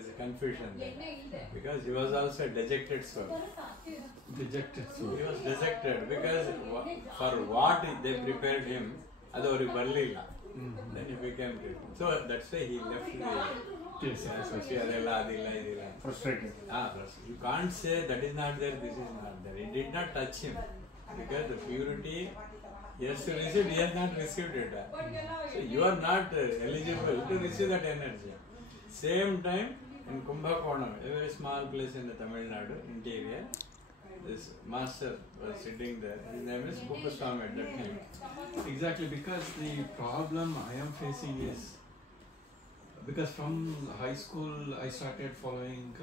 is a confusion there. Because he was also a dejected soul. Dejected soul. He was dejected because for what they prepared him, adu oru barlilla. Then he became Krishna. So that's why he left the Joshi adella adilla idilla. Frustrated. You can't say that is not there, this is not there. It did not touch him because the purity he has to receive, he has not received it. So you are not eligible to receive that energy. Same time in Kumbhakonam, a very small place in the Tamil Nadu interior, this master was sitting there. His name is Kuppaswamy at that time. Exactly, because the problem I am facing is because from high school I started following,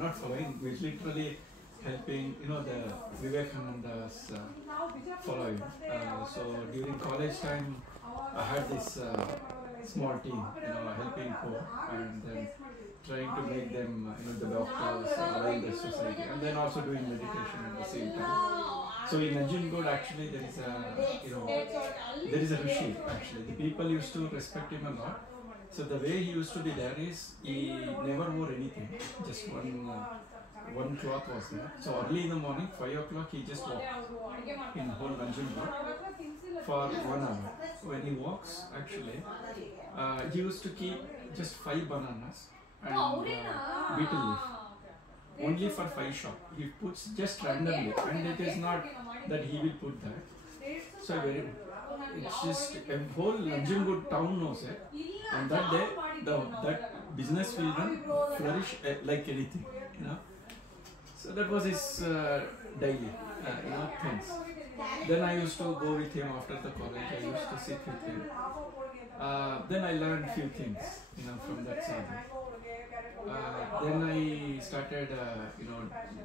not following, which literally helping, the Vivekananda's following. So during college time, I had this small team, helping poor and then trying to make them, the doctors around the society, and then also doing meditation at the same time. So in Manjunat actually there is a Rishi actually. The people used to respect him a lot. So the way he used to be there is he never wore anything, just one cloth was there. So early in the morning, 5 o'clock, he just walked in whole Manjunat for 1 hour. When he walks, actually, he used to keep just 5 bananas and beetle leaf. Only for 5 shop. He puts just randomly, and it is not that he will put that. So it's just a whole Manjunat town knows it, and that day that business will run flourish like anything, So that was his daily, things. Then I used to go with him after the college. I used to sit with him. Then I learned few things, from that side. Then I started,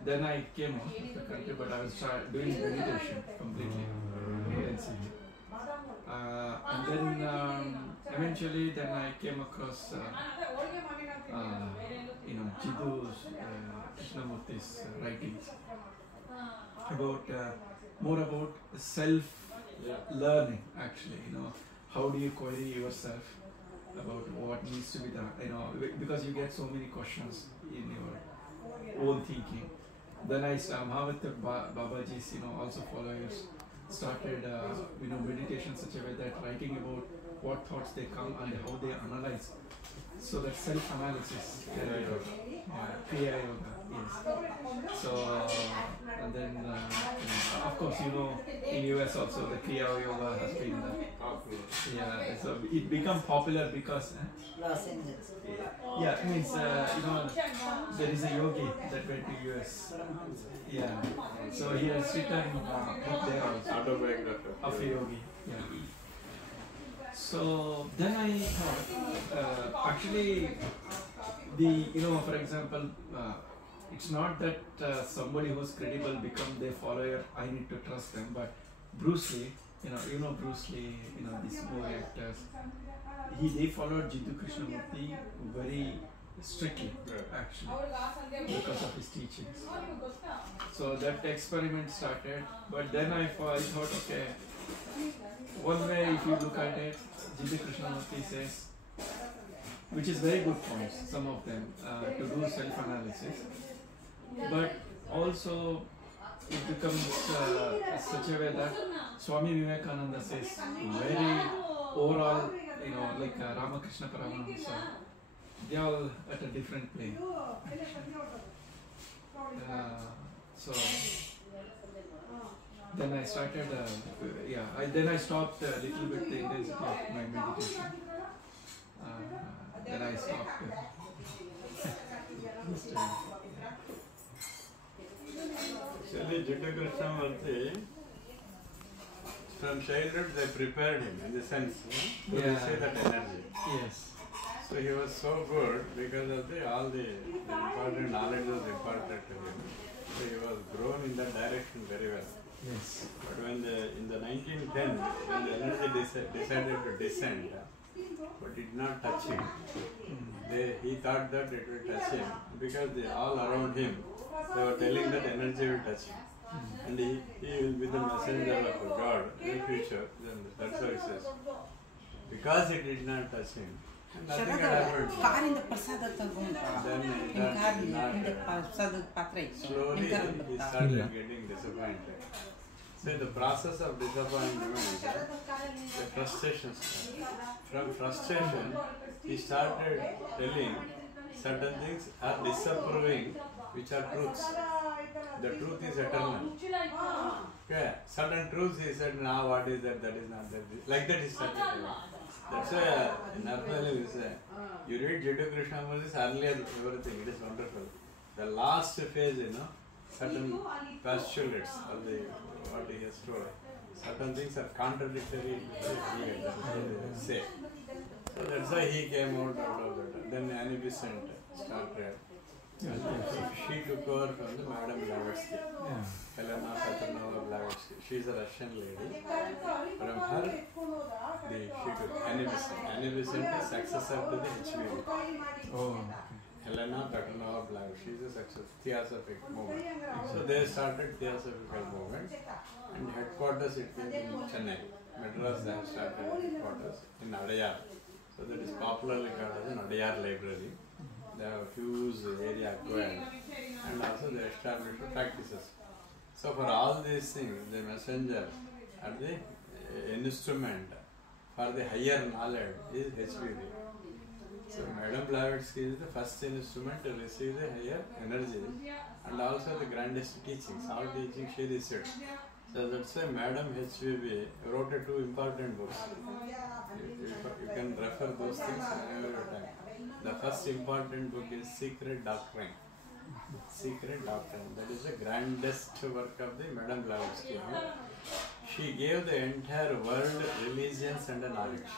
then I came out of the country, but I was doing meditation completely, intensively. And then eventually, then I came across, Jiddu's, Krishnamurti's writings about more about self-learning. Actually, how do you query yourself about what needs to be done? Because you get so many questions in your own thinking. Then I somehow with the Babaji's, also followers started, meditation such a way that writing about what thoughts they come and how they analyze. So that self-analysis, Kriya Yoga, yes. So, and then, of course, in US also the Kriya Yoga has been, so it become popular because, it means, there is a yogi that went to US. Yeah, so he has written book there also, of a yogi. Yeah. So then I thought, actually, for example, it's not that somebody who's credible become their follower, I need to trust them, but Bruce Lee, Bruce Lee, these movie actors, they followed Jiddu Krishnamurti very strictly, actually, because of his teachings. So that experiment started, but then I thought, okay, one way if you look at it, Jiddu Krishnamurti says, which is very good points, some of them, to do self-analysis, but also it becomes such a way that Swami Vivekananda says, very overall, like Ramakrishna Paramahamsa, they are all at a different plane. So then I started, then I stopped a little bit the intensity of my meditation. Then I stopped. Actually, Jiddu Krishnamurti, from childhood they prepared him in the sense to receive that energy. Yes. So he was so good because of all the important knowledge was imparted to him. So he was grown in that direction very well. Yes. But when in the 1910, when the energy decided to descend, but did not touch him, he thought that it will touch him because all around him, they were telling that energy will touch him. And he will be the messenger of God in the future. Then that's what he says. Because it did not touch him, nothing had happened. Then slowly he started getting disappointed. So the process of disappointment is the frustration started. From frustration, he started telling certain things are disapproving, which are truths. The truth is eternal. Okay. Certain truths he said, now what is that? That is not that. Like that he started telling. That's why Narpali will say, you read Jiddu Krishnamurti's earlier everything, it is wonderful. The last phase, certain postulates of what he has told. Certain things are contradictory say. So that's why he came out of that. Then Annie Besant started. She took over from the Madame Blavatsky. Helena Petrovna Blavatsky. She is a Russian lady. From her, she took Annie Besant. Annie Besant is successor to the HVV. Oh. Helena Petrovna Blavatsky. She is a successor Theosophic movement. So they started Theosophical movement, and headquarters it was in Chennai. Madras they have started headquarters in Adayar. So that is popularly called as an Adayar library. They have a huge area acquired, and also they established practices. So for all these things, the messenger or the instrument for the higher knowledge is HVV. So Madame Blavatsky is the first instrument to receive the higher energy and also the grandest teachings. All teaching she received. So that's why Madame HVV wrote 2 important books. You can refer those things whenever you time. The first important book is Secret Doctrine. Secret Doctrine. That is the grandest work of the Madame Blavatsky. She gave the entire world religions and knowledge.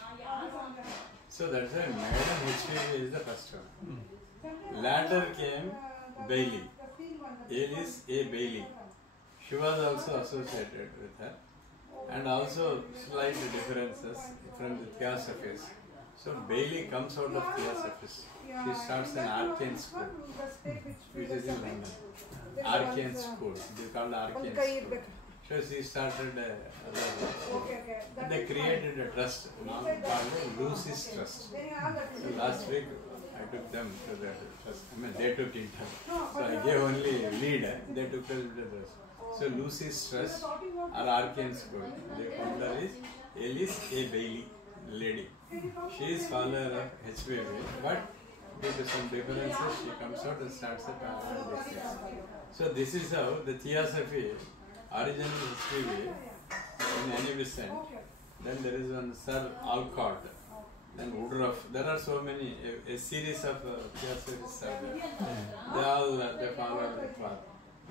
So that's why Madame HVV is the first one. Later came Bailey. Alice A. Bailey. She was also associated with her. And also slight differences from the Theosophists. So Bailey comes out of Theosophists. She starts an Arcane school, which is in London. Arcane school. They called Arcane school. So she started they created a trust called Lucy's Trust. So last week I took them to the trust. They took it. So I gave only lead. They took us to the trust. So Lucy's Trust or Arcane School. The founder is Alice A. Bailey, lady. She is follower of HVV, but due to some differences, she comes out and starts a parallel business. So this is how the Theosophy, original HVV, in Annie Besant. Then there is one Sir Alcott, then Woodruff. There are so many, a series of Theosophists are there. They follow the path.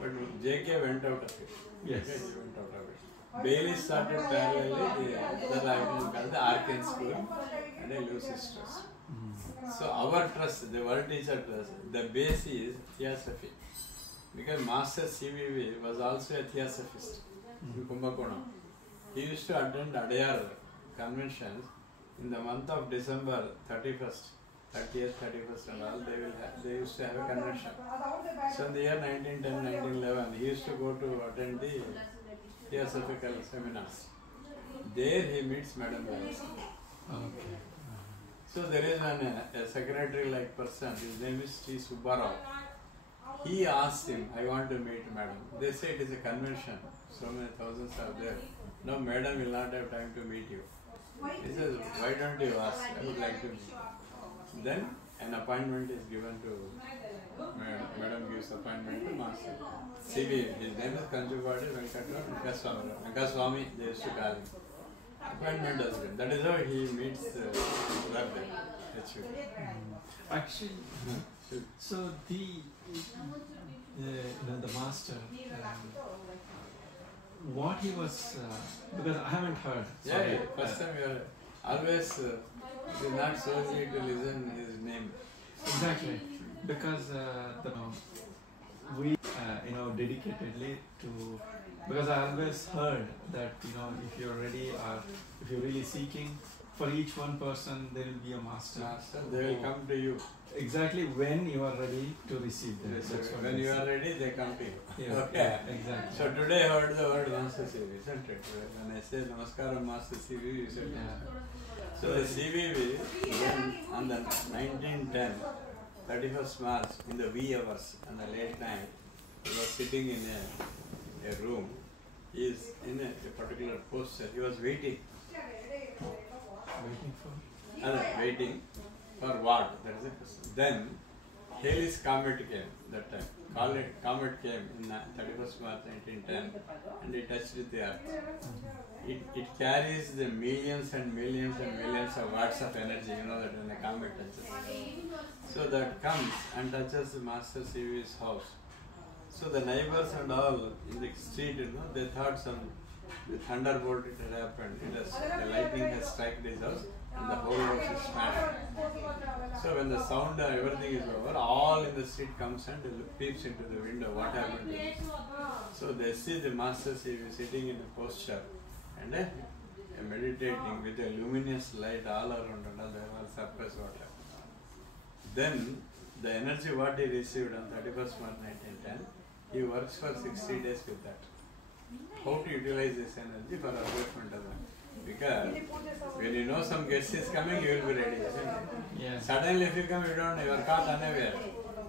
But J.K. went out of it. Yes. Okay, he went out of it. Bailey started parallelly the library called the Arcane School and a Lucy's Trust. So our trust, the world teacher trust, the base is Theosophy. Because Master CVV was also a Theosophist in Kumbakonam. He used to attend Adayar conventions in the month of December 31st. 30th, 31st and all, they used to have a convention. So in the year 1910, 1911, he used to go to attend the Theosophical seminars. There he meets Madame Blavatsky. Okay. So there is a secretary-like person, his name is Sri Subbarao. He asked him, I want to meet Madam. They say it is a convention, so many thousands are there. No, Madam will not have time to meet you. He says, why don't you ask? I would like to meet you. Then an appointment is given to Madam gives appointment to Master. CV, his name is Kanjupadi Venkateswami. Venkateswami, they used to call him. Appointment was given. That is how he meets Actually, so the master, what he was, because I haven't heard. Sorry, first time you are always. It is not so easy to listen his name. Exactly, because we dedicatedly to, because I always heard that if you're ready or if you're really seeking, for each one person there will be a master. They will come to you. Exactly when you are ready to receive them. When you are ready, they come to you. Yeah, okay. Yeah, exactly. So today I heard the word Master CV, isn't it? When I say Namaskaram Master CV, you said Namaskaram. So the CVV, on the 1910, 31st March, in the wee hours and the late night, he was sitting in a room. He is in a particular posture. He was waiting. Waiting for what? That is the question. Then Halley's comet came that time. Comet came in 31st March 1910 and it touched the earth. It carries the millions and millions and millions of watts of energy, you know that when a comet touches. So that comes and touches the Master CV's house. So the neighbors and all in the street, they thought the thunderbolt it had happened. The lightning has struck his house and the whole house is smashed. So when the sound, everything is over, all in the street comes and peeps into the window. What happened to him? So they see the Master CV sitting in a posture and meditating with a luminous light all around and all. They were surprised what happened. Then the energy what he received on 31st March 1910, he works for 60 days with that. How to utilize this energy for upliftment of that? Because when you know some guest is coming, you will be ready, isn't it? Yeah. Suddenly if you come, you are caught unaware.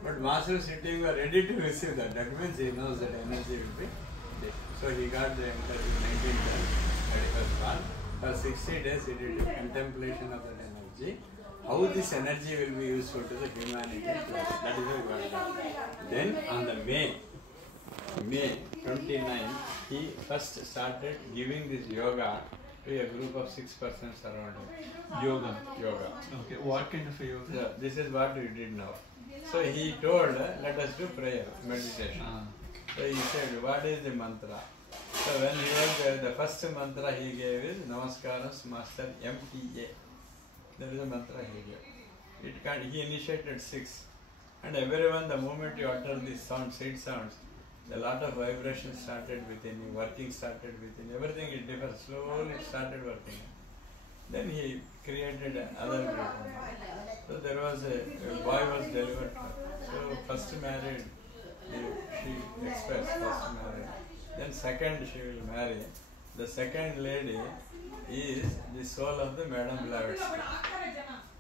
But Master is sitting, you are ready to receive that. That means he knows that energy will be there. So he got the interview in 1910, 31st March. For 60 days he did a contemplation of that energy. How this energy will be useful to the humanity. That is how he got that. Then on the May 29th, he first started giving this yoga to a group of 6 persons around him. Yoga. Okay, what kind of a yoga? Yeah, this is what we did now. So he told, let us do prayer, meditation. So he said, what is the mantra? So when he was there, the first mantra he gave is Namaskaram Master MTA. That is the mantra he gave. He initiated 6. And everyone, the moment you utter these sounds, seed sounds, a lot of vibration started within you, working started within you, everything is different. Slowly it started working. Then he created another group. So there was a boy was delivered. So first married, she expressed first married. Then second she will marry. The second lady is the soul of the Madam Blavatsky.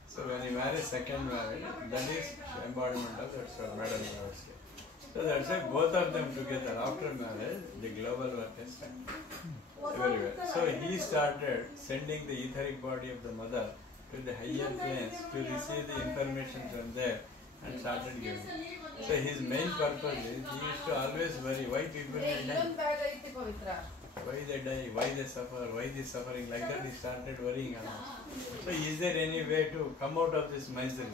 So when he marries second married, that is embodiment of that soul, Madam Blavatsky. So that's why both of them together after marriage, the global work has started everywhere. So he started sending the etheric body of the mother to the higher planes to receive the information from there and started giving. So his main purpose is, he used to always worry why people die, why they die, why they suffer, why this suffering, like that he started worrying a lot. So is there any way to come out of this misery?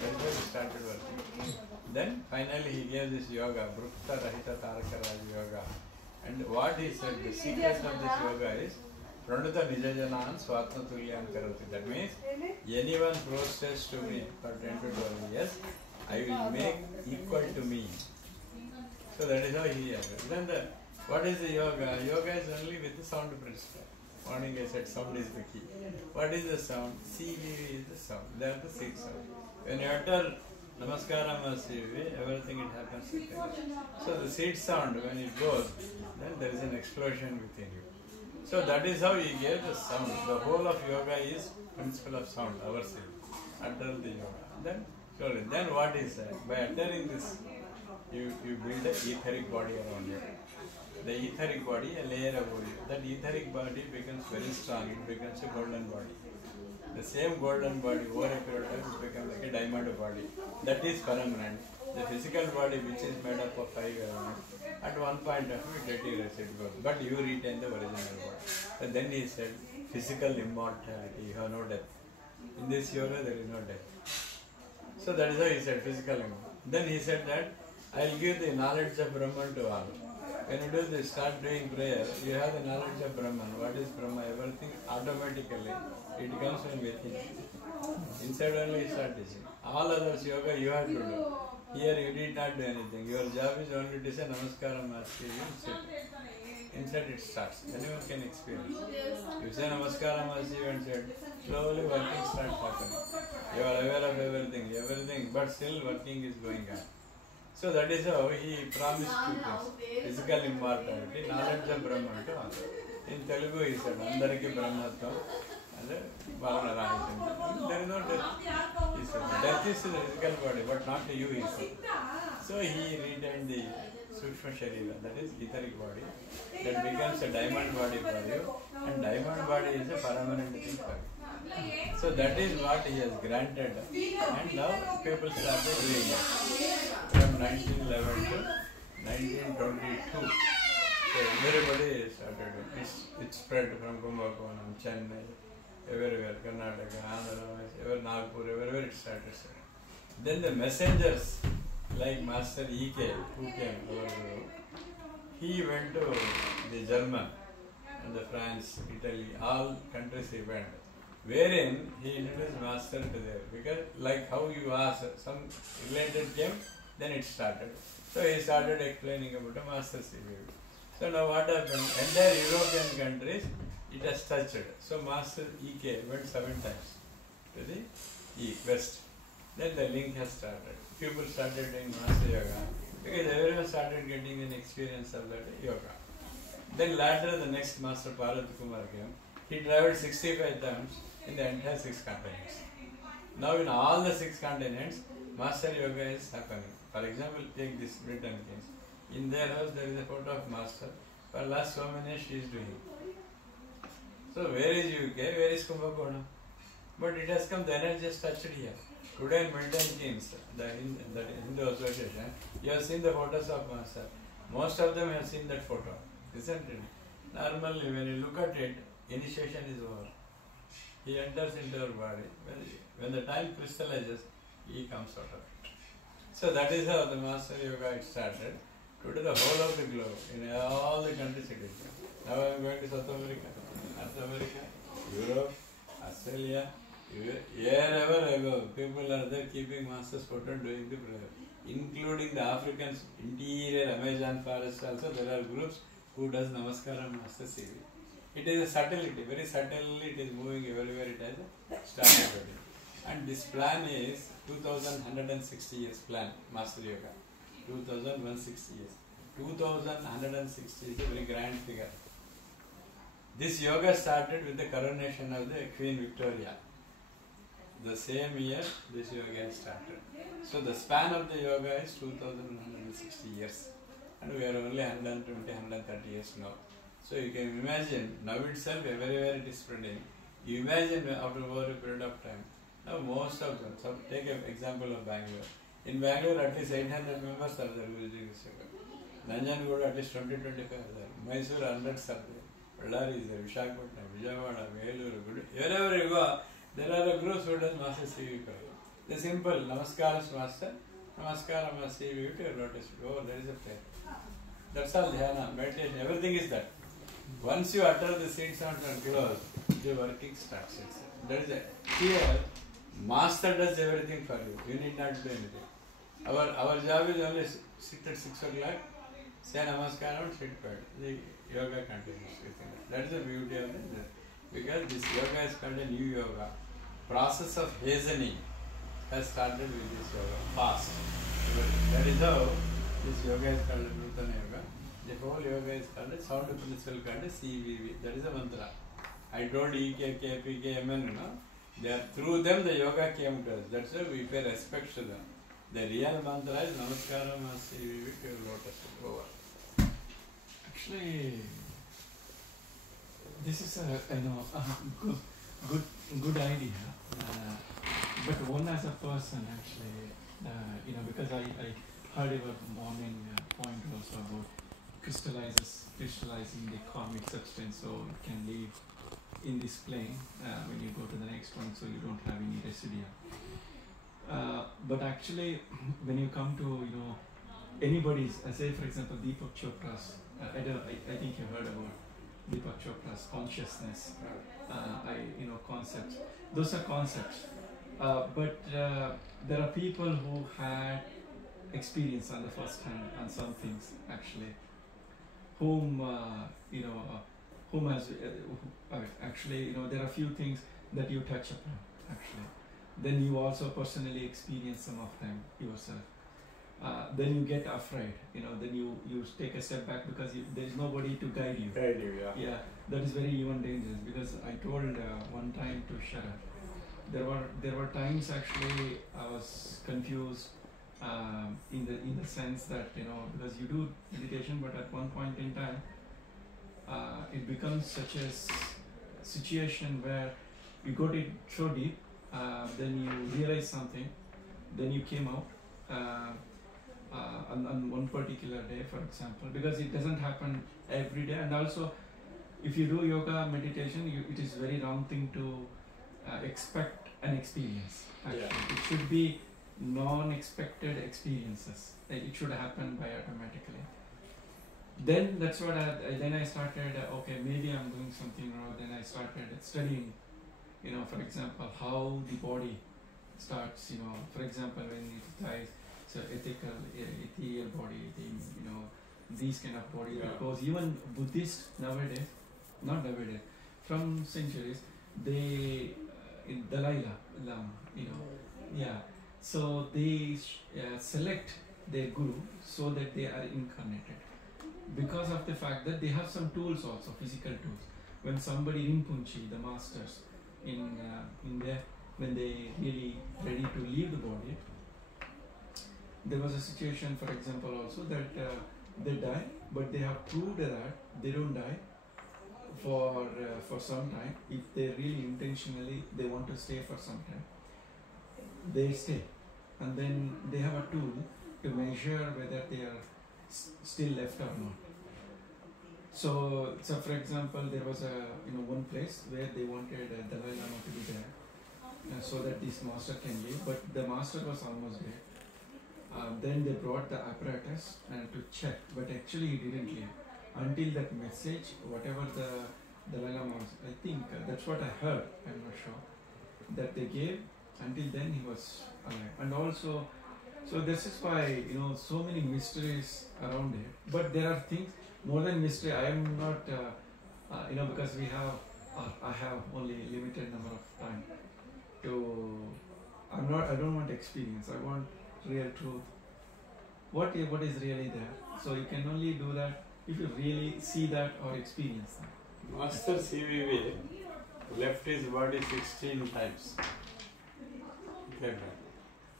That's why he started working. Then finally he gave this yoga, Brukta Rahita Taraka Raj yoga. And what he said, the secret of this yoga is Pranduta Nijajanan Swatma Tulyan Karoti. That means anyone prostrates to me for 10 to 12 years, I will make equal to me. So that is how he has it. Then what is the yoga? Yoga is only with the sound principle. Morning I said sound is the key. What is the sound? CV is the sound. They are the 6 sounds. When you utter Namaskaram CV, everything it happens with it. So the seed sound, when it goes, then there is an explosion within you. So that is how he gave the sound. The whole of yoga is principle of sound, our seed. Utter the yoga. Then slowly. Then what he said? By uttering this, you build the etheric body around you. The etheric body, a layer above you. That etheric body becomes very strong. It becomes a golden body. The same golden body over a period of time will become like a diamond body. That is permanent. The physical body, which is made up of 5 elements, at one point of view it deteriorates, it goes. But you retain the original body. And then he said, physical immortality, you have no death. In this yoga there is no death. So that is how he said physical immortality. Then he said that I will give the knowledge of Brahman to all. When you do this, start doing prayer, you have the knowledge of Brahman. What is Brahma? Everything automatically, it comes from within. Inside only you start teaching. All others yoga you have to do. Here you did not do anything. Your job is only to say Namaskaram Master, you sit. Inside it starts. Anyone can experience. You say Namaskaram Master and said, slowly working starts happening. You are aware of everything, but still working is going on. So that is how he promised 2 things. Physical immortality, knowledge of Brahman to all. In Telugu he said, Andariki Brahmatvam, and Marana Rahasana. There is no death. He said, death is the physical body, but not you, he said. So he retained the Sukshma Sharira, that is etheric body, that becomes a diamond body for you, and diamond body is a permanent thing for you. So that is what he has granted, and now people started doing it from 1911 to 1922. So everybody started it. It spread from Kumbakonam, Chennai, everywhere, Karnataka, Andhra, Nagpur, everywhere it started. Then the messengers, like Master E.K., who came over, he went to the German and the France, Italy, all countries he went, wherein he introduced Master to there. Because like how you asked, some related came, then it started. So he started explaining about the Master CVV. So now what happened? Entire European countries, it has touched. So Master E.K. went 7 times to the West. Then the link has started. People started doing Master Yoga because everyone started getting an experience of that yoga. Then later the next Master Parvat Kumar came. He traveled 65 times in the entire 6 continents. Now in all the 6 continents, Master Yoga is happening. For example, take this Britain case. In their house there is a photo of Master. For last so many years she is doing. So where is UK? Where is Kumbakonam? But it has come, the energy is touched here. Today in Milton Keynes, the Hindu Association, you have seen the photos of Master. Most of them have seen that photo, isn't it? Normally when you look at it, initiation is over. He enters into our body. When the time crystallizes, he comes out of it. So that is how the Master Yoga started. Today the whole of the globe, in all the countries it is. Now I am going to South America, North America, Europe, Australia, wherever I go, people are there keeping Master's photo doing the prayer. Including the Africans, interior Amazon forest also, there are groups who does Namaskaram Master CV. It is a subtlety, very subtly it is moving everywhere it has started. And this plan is 2160 years plan, Master Yoga. 2160 years. 2160 is a very grand figure. This yoga started with the coronation of the Queen Victoria. The same year this yoga started. So the span of the yoga is 2160 years. And we are only 120, 130 years now. So you can imagine, now itself everywhere it is spreading. You imagine after over a period of time. Now most of them, so take an example of Bangalore. In Bangalore at least 800 members are there using this yoga. Nanjangud at least 20-25 are there. Mysore hundreds are there. Ballari is there, Visakhapatnam, Vijayawada, Veluru, wherever you go, there are a groups who does Master CV. The simple Namaskaras Master, Namaskaram CV to your lotus. Oh, there is a prayer. That's all dhyana, meditation, everything is that. Once you utter the seed sound and close, the working starts. That is it. Here, Master does everything for you. You need not do anything. Our job is only sit at 6 o'clock, say Namaskaram, sit quiet. The yoga continues. That is the beauty of it. Because this yoga is called a new yoga. Process of hastening has started with this yoga, fast. That is how this yoga is called Nutana Yoga. The whole yoga is called a sound principle called a CVV. That is a mantra. I told EK, KP, KMN, they are, through them the yoga came to us. That's why we pay respect to them. The real mantra is Namaskaram CVV to your lotus. Over. Actually, this is a good idea. But one as a person actually, because I heard your morning point also about crystallizing the karmic substance so it can live in this plane when you go to the next one, so you don't have any residue. But actually, when you come to anybody's, say for example Deepak Chopra's, I think you heard about Deepak Chopra's consciousness, concepts. Those are concepts, but there are people who had experience on the first hand on some things actually, whom has actually there are few things that you touch upon actually. Then you also personally experience some of them yourself. then you get afraid, then you take a step back because there is nobody to guide you. Guide you, yeah. Yeah, that is very even dangerous because I told one time to Sharat, there were times actually I was confused in the sense that because you do meditation, but at one point in time it becomes such a situation where you got it so deep, then you realize something, then you came out on one particular day, for example, because it doesn't happen every day, and also if you do yoga meditation, it is very wrong thing to expect an experience. Actually, it should be non-expected experiences. It should happen by automatically. Then that's what I started. Okay, maybe I'm doing something wrong. Then I started studying. For example, how the body starts. For example, when it dies, so ethereal body, these kind of body. Yeah. Because even Buddhists nowadays, not nowadays, from centuries, they Dalai Lama, so they select their guru so that they are incarnated, because of the fact that they have some tools also, physical tools. When somebody Rinpoche, the masters in there, when they really ready to leave the body, there was a situation, for example, also that they die, but they have proved that they don't die for some time. If they really intentionally they want to stay for some time, they stay, and then they have a tool to measure whether they are still left or not. So for example, there was one place where they wanted Dalai Lama to be there, so that this master can leave, but the master was almost dead. Then they brought the apparatus and to check, but actually he didn't leave until that message, whatever the Dalai Lama was, I think that's what I heard, I'm not sure, that they gave. Until then he was alive. And also, so this is why so many mysteries around it. But there are things more than mystery. I am not because I have only limited number of time to. I don't want experience. I want real truth. What is really there? So you can only do that if you really see that or experience that. Master CVV left his body 16 times.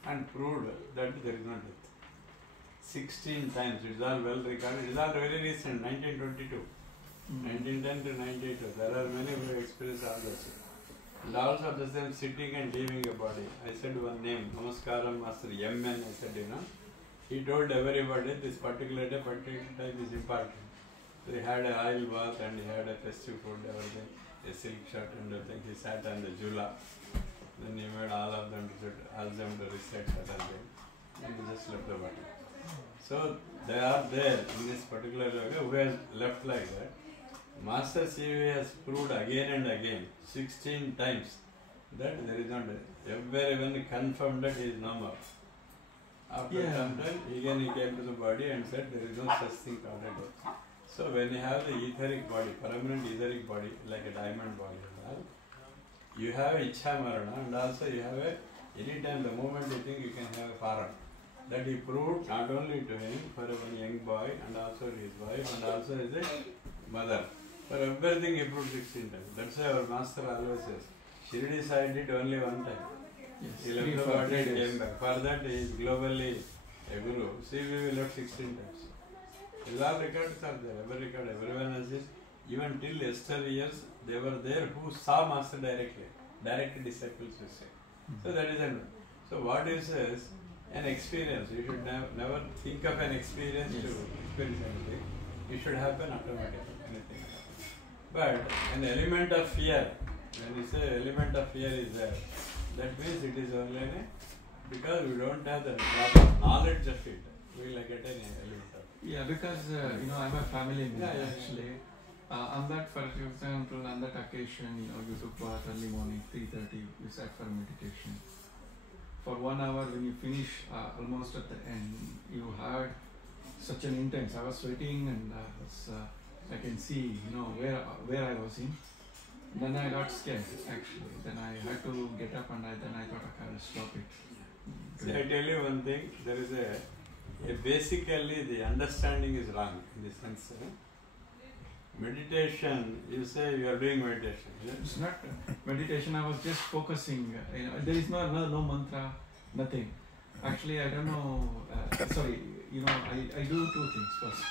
And proved that there is no death. 16 times, it is all well recorded. It is all very recent, 1922. 1910 to 1982. There are many who experience all this. And also the same sitting and leaving a body. I said one name, Namaskaram Master MN, I said, he told everybody this particular day, particular time is important. So he had an oil bath and he had a festive food, everything, a silk shirt and everything. He sat on the jula. Then he made all of them to ask them to recite certain thing, and he just left the body. So they are there in this particular yoga who has left like that. Master CV has proved again and again, 16 times, that there is not death. Everyone confirmed that he is no more. After some time, again he came to the body and said there is no such thing called a death. So when you have the etheric body, permanent etheric body, like a diamond body, you have Ichha Marana, and also you have anytime the moment you think you can have a Paran. That he proved not only to him, for one young boy, and also his wife, and also his mother. For everything he proved 16 times. That's why our master always says, Shirdi Sai did only one time. Yes, he left the body and came back. For that he is globally a guru. See, we will left 16 times. These all records are there, every record, everyone has this. Even till yesterday years, they were there who saw Master directly. Direct disciples, we say. So that is it. So what he says, an experience. You should never think of an experience to experience anything. It should happen automatically, anything. But an element of fear, when you say element of fear is there, that means it is only because we don't have the proper knowledge of it. We will get an element of it. Yeah, because I'm a family member actually. On that, for example, on that occasion, you took bath early morning, 3:30, you sat for meditation. For 1 hour, when you finish, almost at the end, you had such an intense. I was sweating and I can see, where I was in. Then I got scared, actually. Then I had to get up and then I thought, okay, I will stop it. See, I tell you one thing, there is basically the understanding is wrong in the sense. Meditation, you say you are doing meditation. Yeah? It's not meditation, I was just focusing. There is no mantra, nothing. Actually, I don't know. Sorry, I do two things first.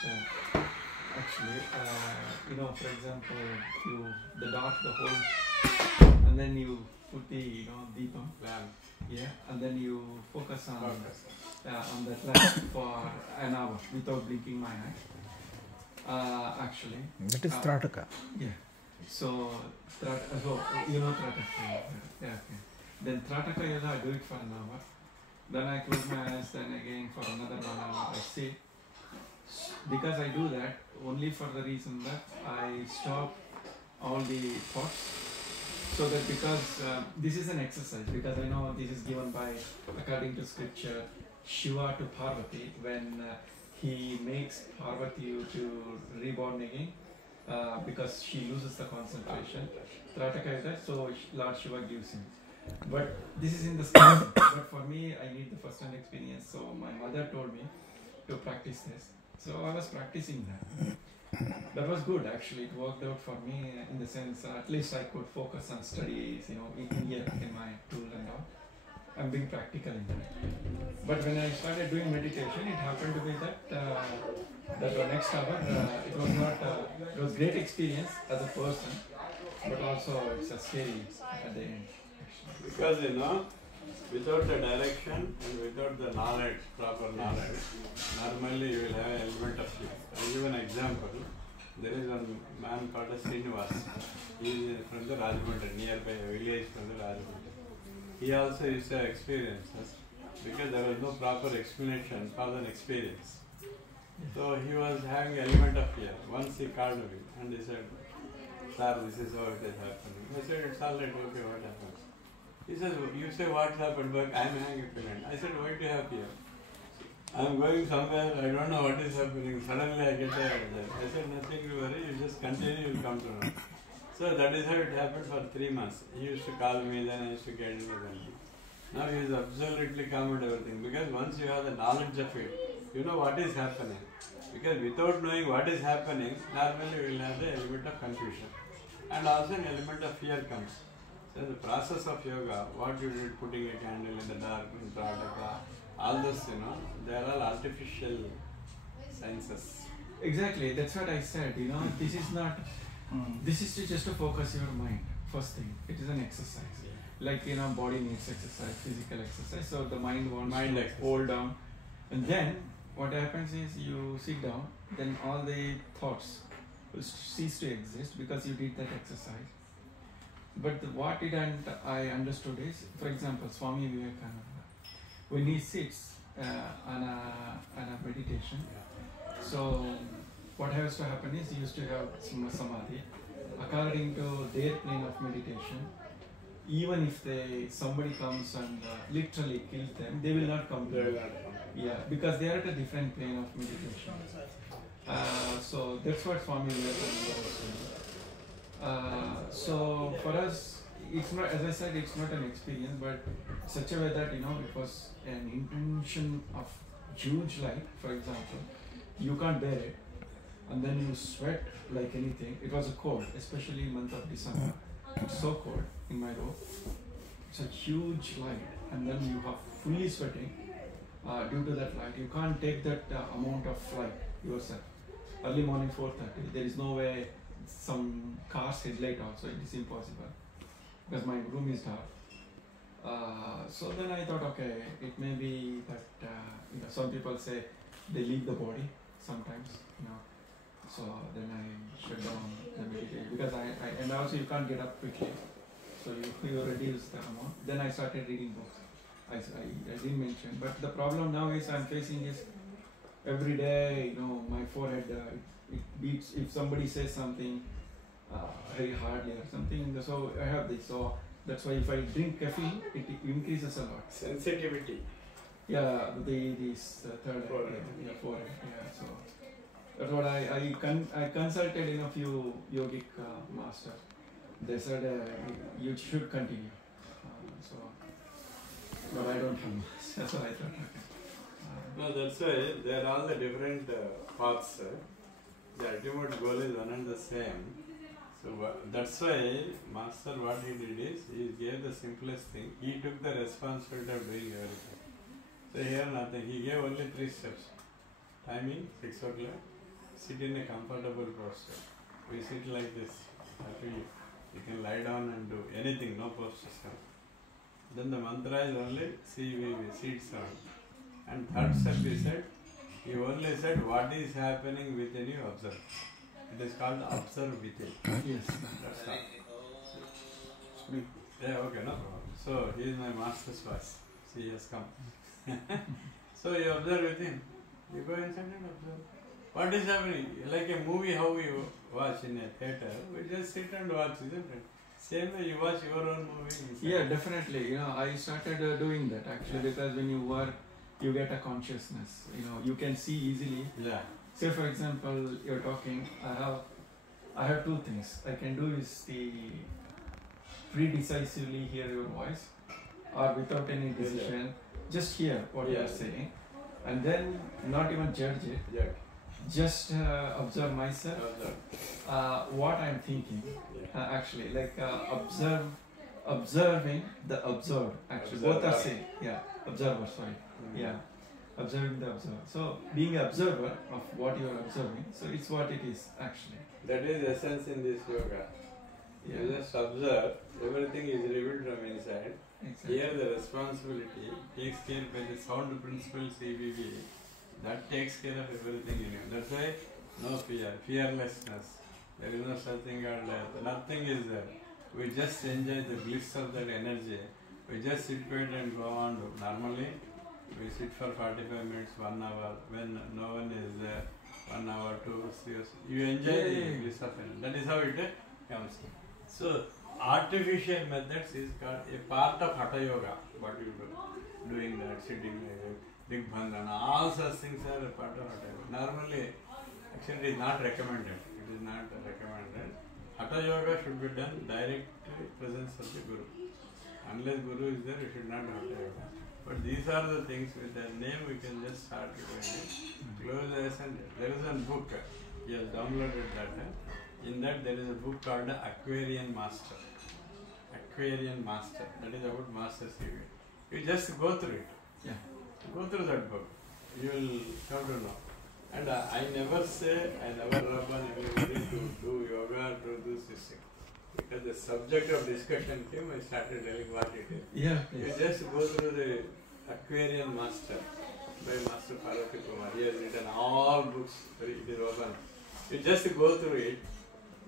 For example, the dot, the whole, and then you put the deepam, yeah, and then you focus on that lamp for an hour without blinking my eye. That is Trataka. Yeah. So Trataka. Yeah, okay. Then Trataka yoga, I do it for an hour. Then I close my eyes, then again for another 1 hour I sit. Because I do that only for the reason that I stop all the thoughts. So that because this is an exercise, because I know this is given by, according to scripture, Shiva to Parvati, when he makes Parvati to reborn again because she loses the concentration. Trataka is that, so Lord Shiva gives him. But this is in the scripture. But for me, I need the first-hand experience. So my mother told me to practice this. So I was practicing that. That was good actually. It worked out for me in the sense at least I could focus on studies, in my tool and all. I'm being practical in that. But when I started doing meditation, it happened to be that the next hour, it was great experience as a person, but also it's a scary at the end. Because without the direction and without the knowledge, proper knowledge, normally you will have an element of fear. I'll give an example. There is one man called as Srinivas. He is from the Rajahmundry, nearby a village from the Rajahmundry. He also used to have experiences because there was no proper explanation for an experience. So he was having an element of fear. Once he called me and he said, "Sir, this is how it is happening." I said, "It's all right, okay, what happens?" He says, "You say what happened, but I am having a feeling." I said, "Why do you have fear?" "I am going somewhere, I don't know what is happening. Suddenly I get tired." I said, "Nothing to worry, you just continue, you will come to know." So that is how it happened for 3 months. He used to call me, then I used to get into them. Now he is absolutely calm with everything because once you have the knowledge of it, you know what is happening. Because without knowing what is happening, normally we will have the element of confusion. And also an element of fear comes. So the process of yoga, what you did, putting a candle in the dark, in Trataka, all those, they are all artificial sciences. Exactly, that's what I said, this is not, this is just to focus your mind, first thing. It is an exercise. Like, body needs exercise, physical exercise, so the mind wants to hold down. And then, what happens is you sit down, then all the thoughts will cease to exist because you did that exercise. But what I understood is, for example, Swami Vivekananda, when he sits on a meditation, so what has to happen is he used to have samadhi. According to their plane of meditation, even if somebody comes and literally kills them, they will not come there. Yeah, because they are at a different plane of meditation. So that's what Swami Vivekananda was saying. So for us, it's not, as I said, it's not an experience, but such a way that it was an intention of huge light. For example, you can't bear it, and then you sweat like anything. It was a cold, especially in month of December. It's so cold in my room. It's a huge light, and then you are fully sweating due to that light. You can't take that amount of light yourself. Early morning 4:30. There is no way. Some car's headlight also. It is impossible because my room is dark. So then I thought, okay, it may be that some people say they leave the body sometimes. So then I shut down the meditation because and also you can't get up quickly. So you reduce the amount. Then I started reading books. I didn't mention, but the problem now is I'm facing is every day. My forehead it beats if somebody says something very hardly or something. So I have this. So that's why if I drink caffeine, it increases a lot. Sensitivity. Yeah, this third forehead. Yeah, so that's what I consulted in a few yogic masters. They said you should continue. But I don't have much. That's what I thought. Okay. No, that's why there are all the different paths. The ultimate goal is one and the same. So that's why Master, what he did is, he gave the simplest thing. He took the responsibility of doing everything. So here nothing. He gave only 3 steps. Timing, 6 o'clock. Sit in a comfortable posture. We sit like this. Happy. You can lie down and do anything, no postures. Then the mantra is only CVV, seed sound. And third step he only said what is happening within you, observe. It is called observe within. Yes. That's all. Yeah, okay, no problem. So he is my master's voice. See, he has come. So you observe within. You go inside and observe. What is happening? Like a movie, how we watch in a theatre, we just sit and watch, isn't it? Same way you watch your own movie inside. Yeah, definitely. I started doing that actually because when you work, you get a consciousness. You can see easily. Yeah. Say for example, you're talking. I have 2 things I can do is the pre-decisively hear your voice, or without any decision, just hear what you're saying, and then not even judge it. Yeah. Just observe myself, what I'm thinking. Actually, like observing the observed. Actually, both are same. Yeah, observer. Sorry. Yeah, observing the observer. So being an observer of what you are observing. So it's what it is actually. That is essence in this yoga. Yeah. You just observe. Everything is revealed from inside. Exactly. Here the responsibility takes care by the sound principle CVV. That takes care of everything in you. That's why no fear, fearlessness. There is no such thing called nothing is there. We just enjoy the bliss of that energy. We just sit quiet and go on. Normally, we sit for 45 minutes, 1 hour. When no one is there, 1 hour, 2 hours. You enjoy the bliss of energy. That is how it comes. So, artificial methods is called a part of Hatha Yoga. What you do, doing that, sitting like big bandhana, all such things are a part of Hatha Yoga. Normally, actually it is not recommended. It is not recommended. Hatha Yoga should be done direct presence of the Guru. Unless Guru is there, you should not do Hatha Yoga. But these are the things with the name we can just start doing it. Close the eyes and there is a book. He has downloaded that. In that there is a book called Aquarian Master. Aquarian Master. That is about Master CV. You just go through it. Yeah. Go through that book. You will come to know. And I never say, I never rub on anybody to do yoga, to do this thing. Because the subject of discussion came, I started telling what it is. Yeah. You just go through the Aquarian Master by Master Parvati Kumar. He has written all books, it is open. You just go through it.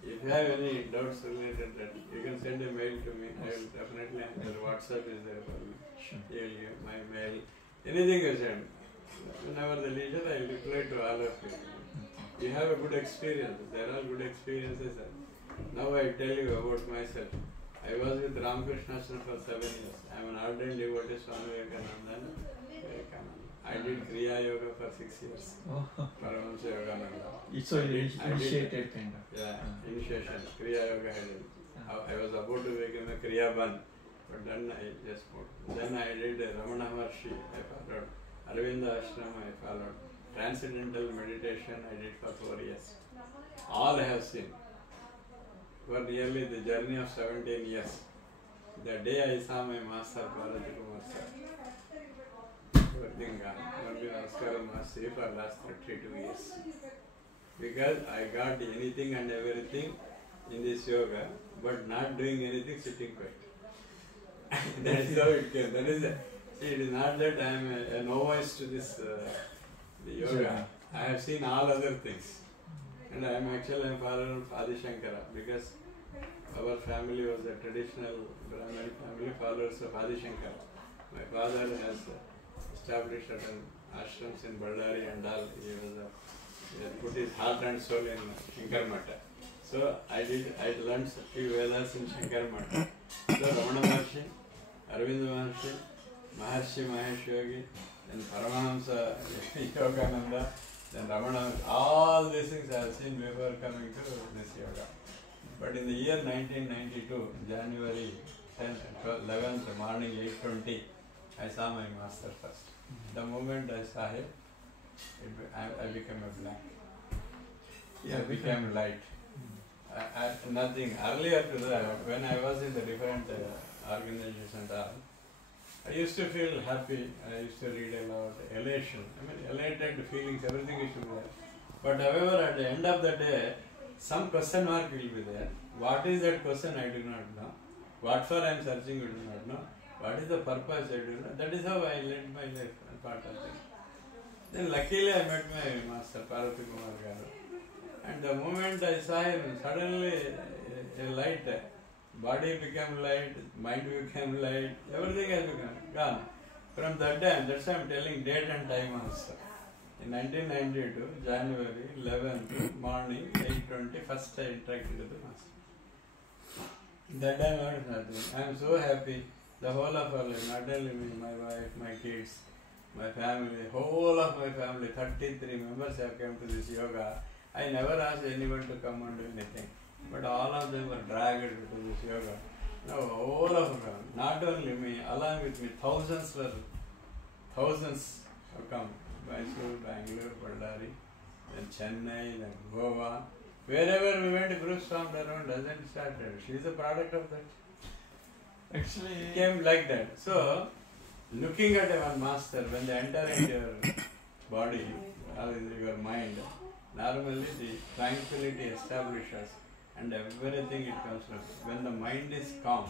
If you have any doubts related to that, you can send a mail to me. I will definitely answer. WhatsApp is there for me. Sure. You will give my mail. Anything you send. Whenever the leisure, I will reply to all of you. You have a good experience. There are good experiences. Now I tell you about myself. I was with Ramakrishna Ashram for 7 years. I am an ardent devotee of Swami Vivekananda. I did Kriya Yoga for 6 years. Oh. Paramahansa Yogananda. It's so initiated kind of. Yeah, initiation. Kriya Yoga I did. I was about to become a Kriya Ban, but then I just moved. Then I did Ramana Maharshi, I followed. Arvinda Ashram I followed. Transcendental meditation I did for 4 years. All I have seen. For nearly the journey of 17 years. The day I saw my master, Parvati Kumar sir, everything gone. Only Namaskaram Master for last 32 years. Because I got anything and everything in this yoga, but not doing anything, sitting quiet. That is how it came. That is see, it is not that I am a novice to this the yoga. I have seen all other things. And I am actually a follower of Adi Shankara because our family was a traditional Brahmin family, followers of Adi Shankara. My father has established certain ashrams in Ballari and all. He has put his heart and soul in Shankar Mata. So I learned a few Vedas in Shankar Mata. So Ramana Maharshi, Arvinda Maharshi, Maharshi Mahesh Yogi, then Paramahamsa Yogananda, then Ramana, all these things I have seen before coming to this yoga. But in the year 1992, January 10th, 11th, morning 8:20, I saw my master first. The moment I saw him, I became a black. Yeah, I became light. Nothing. Earlier to that, when I was in the different organizations, I used to feel happy. I used to read a lot, elation. I mean, elated feelings, everything used to be there. But however, at the end of the day, some question mark will be there. What is that question? I do not know. What for I am searching? I do not know. What is the purpose? I do not know. That is how I led my life and part of it. Then luckily I met my master, Parvati Kumar Garu. And the moment I saw him, suddenly a light, body became light, mind became light, everything has become gone. From that time, that's why I am telling date and time also. In 1992, January 11th, morning, 8:20, first I interacted with the master. That time I was nothing. I am so happy. The whole of our life, not only me, my wife, my kids, my family, whole of my family, 33 members have come to this yoga. I never asked anyone to come and do anything. But all of them were dragged to this yoga. Now all of them, not only me, along with me, thousands have come. Mysore, Bangalore, Ballari, then Chennai, then Goa. Wherever we went, groups formed around us and started. She is a product of that. Actually, It came like that. So, looking at one master, when they enter into your body or in your mind, normally the tranquility establishes and everything it comes from. When the mind is calm,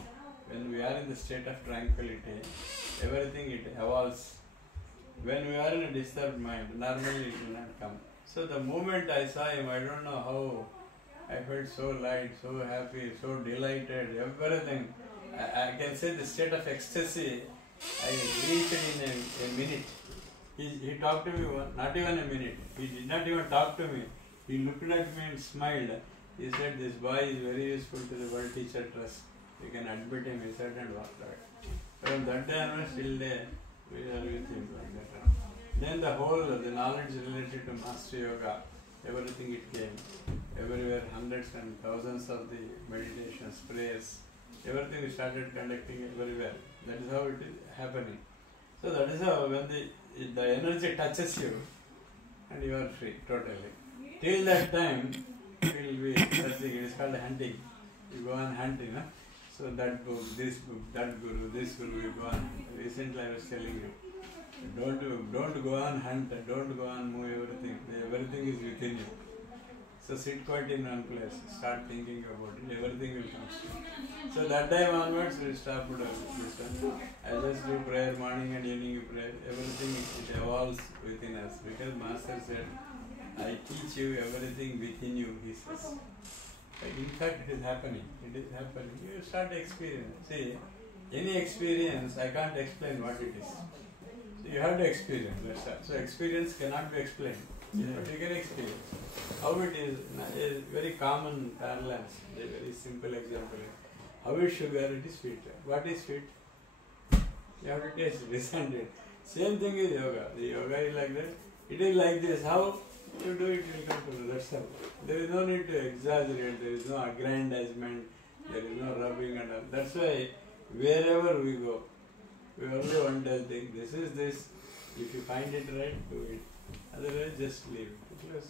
when we are in the state of tranquility, everything it evolves. When we are in a disturbed mind, normally it will not come. So the moment I saw him, I don't know how, I felt so light, so happy, so delighted, everything. I can say the state of ecstasy, I reached in a minute. He talked to me, not even a minute. He did not even talk to me. He looked at me and smiled. He said, this boy is very useful to the World Teacher Trust. You can admit him, he said, and walked out. From that day onwards till day, we are with him like that. Then the knowledge related to Master Yoga, everything it came. Everywhere, hundreds and thousands of the meditations, prayers, everything we started conducting everywhere. That is how it is happening. So that is how when the energy touches you and you are free totally. Till that time, it will be searching. It is called hunting. You go on hunting. Huh? So that book, that guru, this guru, you go on. Recently I was telling you, don't go on hunt, don't go on move everything. Everything is within you. So sit quiet in one place, start thinking about it, everything will come. So that time onwards we stopped this one. I just do prayer, morning and evening prayer. Everything it evolves within us. Because Master said, I teach you everything within you, he says. In fact, it is happening. It is happening. You start experience. See, any experience, I can't explain what it is. So you have to experience. That's all. So experience cannot be explained. Yeah. But you can experience. How it is, a very common parallels, a very simple example. How is sugar? It is sweet. What is sweet? You have to taste it, listen to it. Same thing is yoga. The yoga is like that. It is like this. How you do it will come to you. That's all. There is no need to exaggerate. There is no aggrandizement. There is no rubbing and all. That's why wherever we go, we only want to think, this is this. If you find it right, do it. Otherwise, just leave it. Just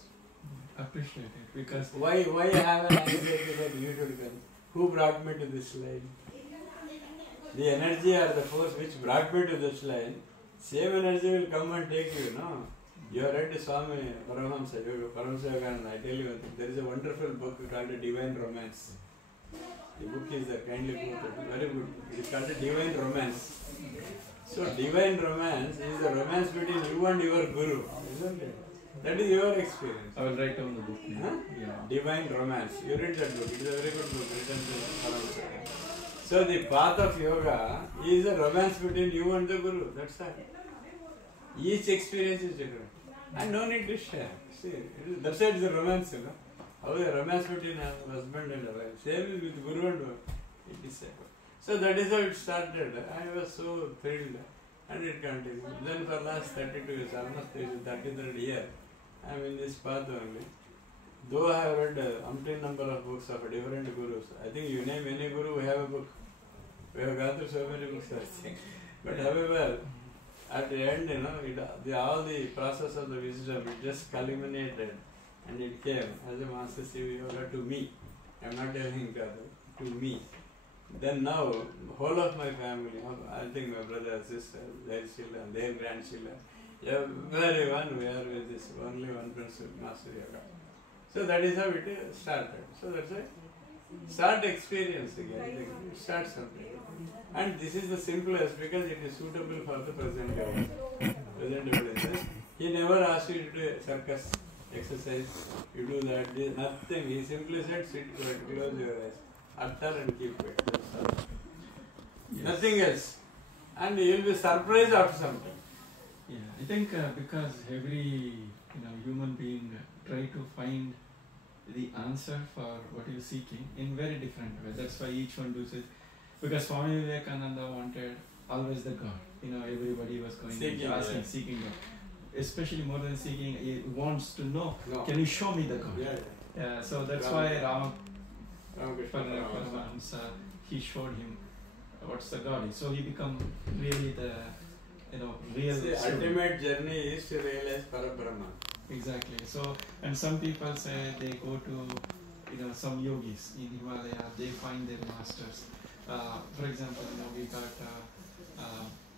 appreciate it because why have an anxiety that you should come? Who brought me to this line? The energy or the force which brought me to this line, same energy will come and take you, no? You have read Swami Paramahamsa Yogananda. I tell you one thing, there is a wonderful book called A Divine Romance. The book is a kindly book, very good. It is called A Divine Romance. So divine romance is the romance between you and your guru, isn't it? That is your experience. I will write down the book. Huh? Yeah. Divine romance. You read that book. It is a very good book written to Paramahansa. So the path of yoga is a romance between you and the guru. That's all. Each experience is different. And no need to share. See, that's why it is a romance, you know. How a romance between a husband and a wife. Same is with guru and wife. It is same. So that is how it started. I was so thrilled and it continued. Then for last 32 years, almost 33rd year, I am in this path only. Though I have read umpteen number of books of different gurus. I think you name any guru, we have a book. We have gone through so many books, I think. But however, at the end, all the process of the wisdom, it just culminated and it came as a Master Shiva Yoga to me. I am not telling to others, to me. Then now, whole of my family, I think my brother, sister, their children, their grandchildren, everyone we are with this only one principle, Master Yoga. So that is how it started. So that's why start experiencing again, start something. And this is the simplest because it is suitable for the present yoga. Present yoga. He never asked you to do a circus exercise, you do that, nothing. He simply said, sit quiet, close your eyes, utter and keep quiet. That's all. Yes. Nothing else. And you will be surprised after some time. Yeah, I think because every human being try to find the answer for what you're seeking in very different way. That's why each one does it. Because Swami Vivekananda wanted always the God. Everybody was going seeking, asking, seeking God. Especially more than seeking, he wants to know, can you show me the God? Yeah, so that's why Paramahamsa, he showed him what's the God is. So he become really the real. The ultimate journey is to realize Parabrahma. Exactly. So, and some people say they go to some yogis in Himalaya, they find their masters. For example, we got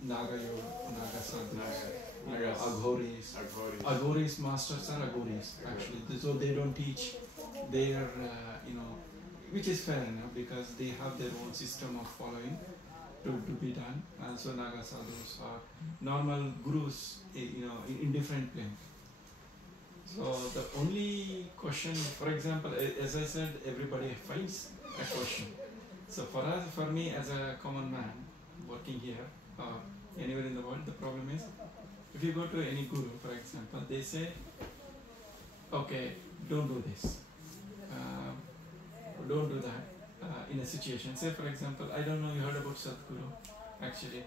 Naga Yoga, Naga Sadhus, Aghoris. Aghoris masters are Aghoris actually. So they don't teach their, which is fair enough because they have their own system of following to be done. And so Naga Sadhus are normal gurus, in different planes. So the only question, for example, as I said, everybody finds a question. So for me as a common man working here or anywhere in the world, the problem is if you go to any guru, for example, they say, okay, don't do this, don't do that in a situation. Say for example, I don't know, you heard about Sadhguru actually.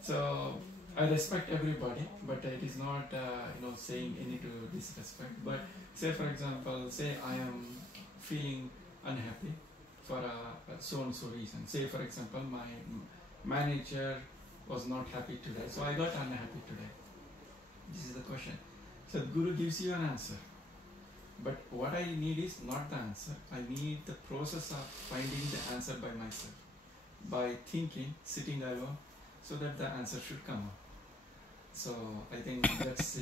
So I respect everybody, but it is not saying any to disrespect. But say for example, say I am feeling unhappy for a so and so reason. Say for example, my manager was not happy today, so I got unhappy today. This is the question. So Guru gives you an answer. But what I need is not the answer. I need the process of finding the answer by myself. By thinking, sitting alone, so that the answer should come up. So I think that's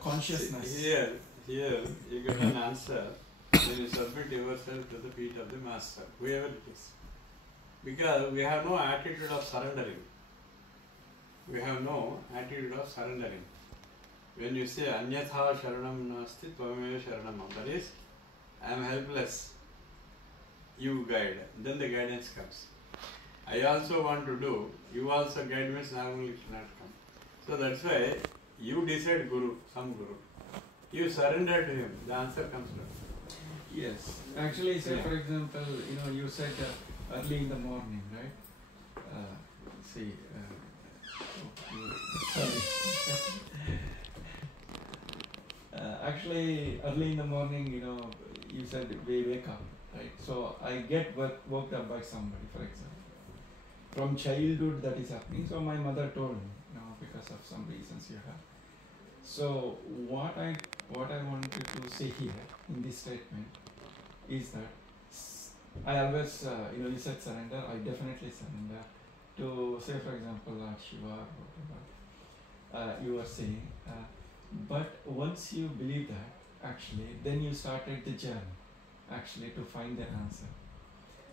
consciousness. Here you get an answer when you submit yourself to the feet of the master, whoever it is. Because we have no attitude of surrendering. We have no attitude of surrendering. When you say Anyatha Sharanam Nasti Tvameva Sharanam, that is, I am helpless, you guide, then the guidance comes. I also want to do, you also guide me, normally it will not come. So that's why you decide Guru, some Guru. You surrender to him, the answer comes to you. Yes. Actually, say for example, you said early in the morning, right? Actually, early in the morning, you said we wake up, right? So I get woke up by somebody, for example. From childhood that is happening. So my mother told me, because of some reasons you have. So what I wanted to say here in this statement is that I always, you said surrender, I definitely surrender to, say for example, Lord Shiva or whatever you were saying. But once you believe that, actually, then you started the journey, actually, to find the answer.